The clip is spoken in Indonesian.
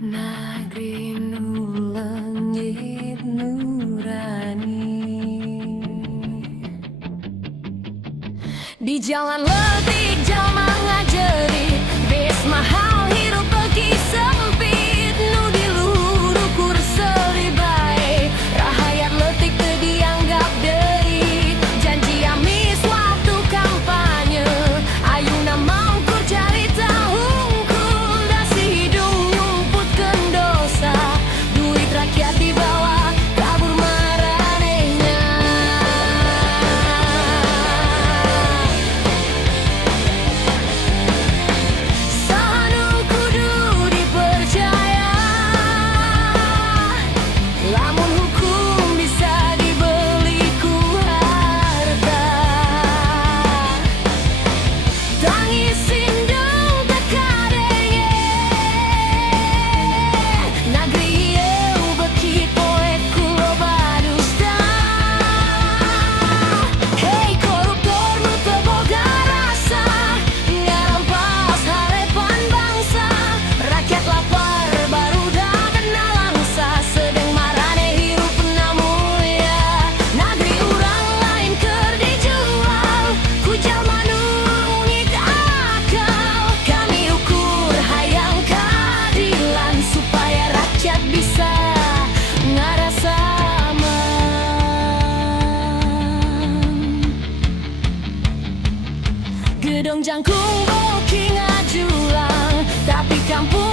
Negeri nu langit nurani, di jalan letih jalma ngajerit, bes mahal hirup bagi sempit, nu di luhur ukur selibai, rahayat letik teu dianggap deui, janji amis waktu kampanye, ayeuna mangkur carita hungkul, dasi hidung nyumputkeun dosa, duit rakyat dibawa kabur maranehna. Sanu kudu dipercaya, lamun hukum bisa dibeli ku harta, tangis indung teu kadenge, nagri ieu beuki poe ku loba dusta. Hei koruptor nu teu boga rasa, ngarampas harepan bangsa, rakyat lapar barudak kena langsa, sedeng maraneh hirupna mulia, nagri urang lain keur dijual ku jalma nu ngik akal, kami ukur hayang keadilan supaya rakyat bisa ngarasa aman. Gedong jangkung booking ngajulang, tapi kampung